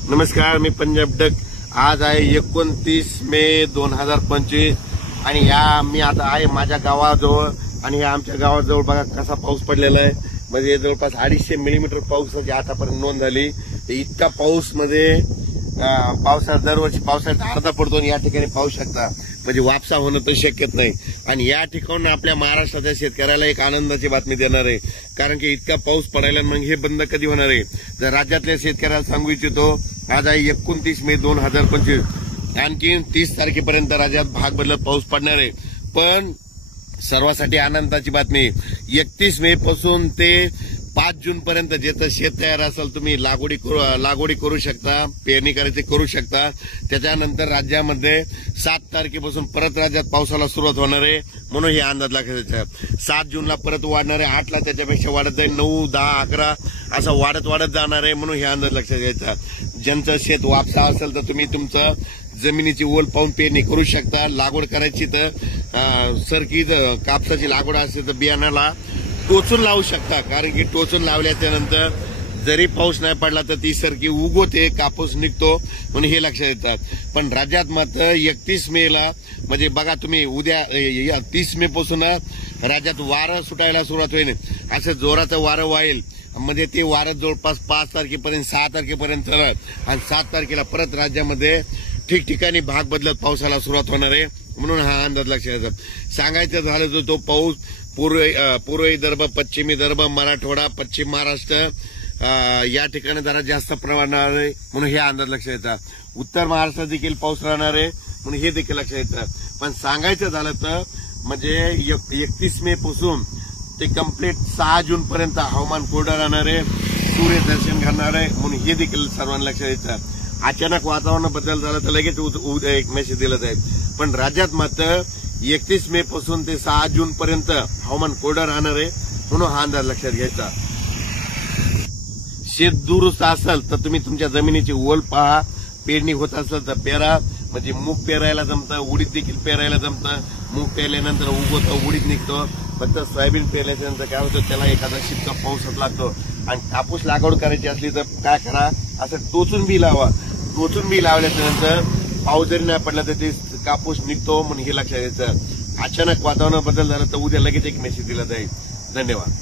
नमस्कार, मी पंजाब डक। आज आहे 29 मे 2025 आणि मी आता आहे माझ्या गावाजवळ आणि आमच्या गावाजवळ बघा कसा पाऊस पडलेला आहे। म्हणजे जवळपास 250 मिलीमीटर पावसाची आतापर्यंत नोंद झाली। इतका पाऊस म्हणजे पावसाळ्यात दरवर्षी पावसाळ्यात अर्धा पडतो आणि या ठिकाणी पाहू शकता म्हणजे वापसा होणं तर शक्यच नाही। आणि या ठिकाणी आपल्या महाराष्ट्राच्या शेतकऱ्याला एक आनंदाची बातमी देणार आहे, कारण की इतका पाऊस पडायला मग हे बंद कधी होणार आहे। जर राज्यातल्या शेतकऱ्याला सांगू इच्छितो, आज आहे 29 मे 2025, आणखी 30 तारखेपर्यंत राज्यात भाग बदलत पाऊस पडणार आहे। पण सर्वांसाठी आनंदाची बातमी, 31 मे पासून ते 5 जून पर्यंत ज्याचं शेत तयार असेल तुम्ही लागवडी करू शकता, पेरणी करायची करू शकता। त्याच्यानंतर राज्यामध्ये 7 तारखेपासून परत राज्यात पावसाला सुरुवात होणार आहे, म्हणून हे अंदाज लागायचा। 7 जूनला परत वाढणार आहे, 8ला त्याच्यापेक्षा वाढत जाईल, 9, 10, 11 असं वाढत जाणार आहे, म्हणून हे अंदाज लक्षात घ्यायचा। ज्यांचं शेत वापसा असेल तर तुम्ही तुमचं जमिनीची ओल पाहून पेरणी करू शकता। लागवड करायची तर सरकी कापसाची लागवड असेल तर बियाणाला टोचून लावू शकता, कारण की टोचून लावल्याच्या नंतर जरी पाऊस नाही पडला तर ती सरकी उगवते, कापूस निघतो, म्हणून हे लक्षात येतात। पण राज्यात मात्र 31 मेला म्हणजे बघा तुम्ही उद्या 30 मे पासून राज्यात वारं सुटायला सुरुवात होईल। असं जोराचं वारं वाईल, म्हणजे ते वारं जवळपास 5 तारखेपर्यंत 6 तारखेपर्यंत चालणार आणि 7 तारखेला परत राज्यामध्ये ठिकठिकाणी भाग बदलत पावसाला सुरुवात होणार आहे, म्हणून हा अंदाज लक्षात येतो। सांगायचं झालं तर तो पाऊस पूर्व विदर्भ, पश्चिम विदर्भ, मराठवाडा, पश्चिम महाराष्ट्र या ठिकाणी जरा जास्त प्रमाणात आहे, म्हणून हे अंदाज लक्षात येतात। उत्तर महाराष्ट्रात देखील पाऊस राहणार आहे, म्हणून हे देखील लक्षात येतं। पण सांगायचं झालं तर म्हणजे 31 मे पासून ते कंप्लीट 6 जून पर्यंत हवामान कोरडं राहणार आहे, सूर्यदर्शन घडणार आहे, म्हणून हे देखील सर्वांना लक्षात येतं। अचानक वातावरण बदल झाला तर लगेच उद्या एक मेसेज दिला जाईल, पण राज्यात मात्र 31 मे पासून ते 6 जून पर्यंत हवामान कोरडं राहणार आहे, म्हणून हा अंदाज लक्षात घ्यायचा। शेत दुरुस्त असेल तर तुम्ही तुमच्या जमिनीची ओल पहा, पेरणी होत असेल तर पेरा, म्हणजे मूग पेरायला जमतं, उडीद देखील पेरायला जमतं। मूग पेरल्यानंतर उगवतं, उडीद निघतो। फक्त सोयाबीन पेरल्यानंतर काय होतं, त्याला एखादा शिपका पाऊसच लागतो। आणि कापूस लागवड करायची असली तर काय करा, असं टोचून बी लावा। टोचून बी लावल्याच्या नंतर पाऊस जरी नाही पडला तर ते कापूस निघतो, म्हणून हे लक्षात घ्यायचं। अचानक वातावरण बदल झाला तर उद्या लगेच एक मेसेज दिला जाईल। धन्यवाद।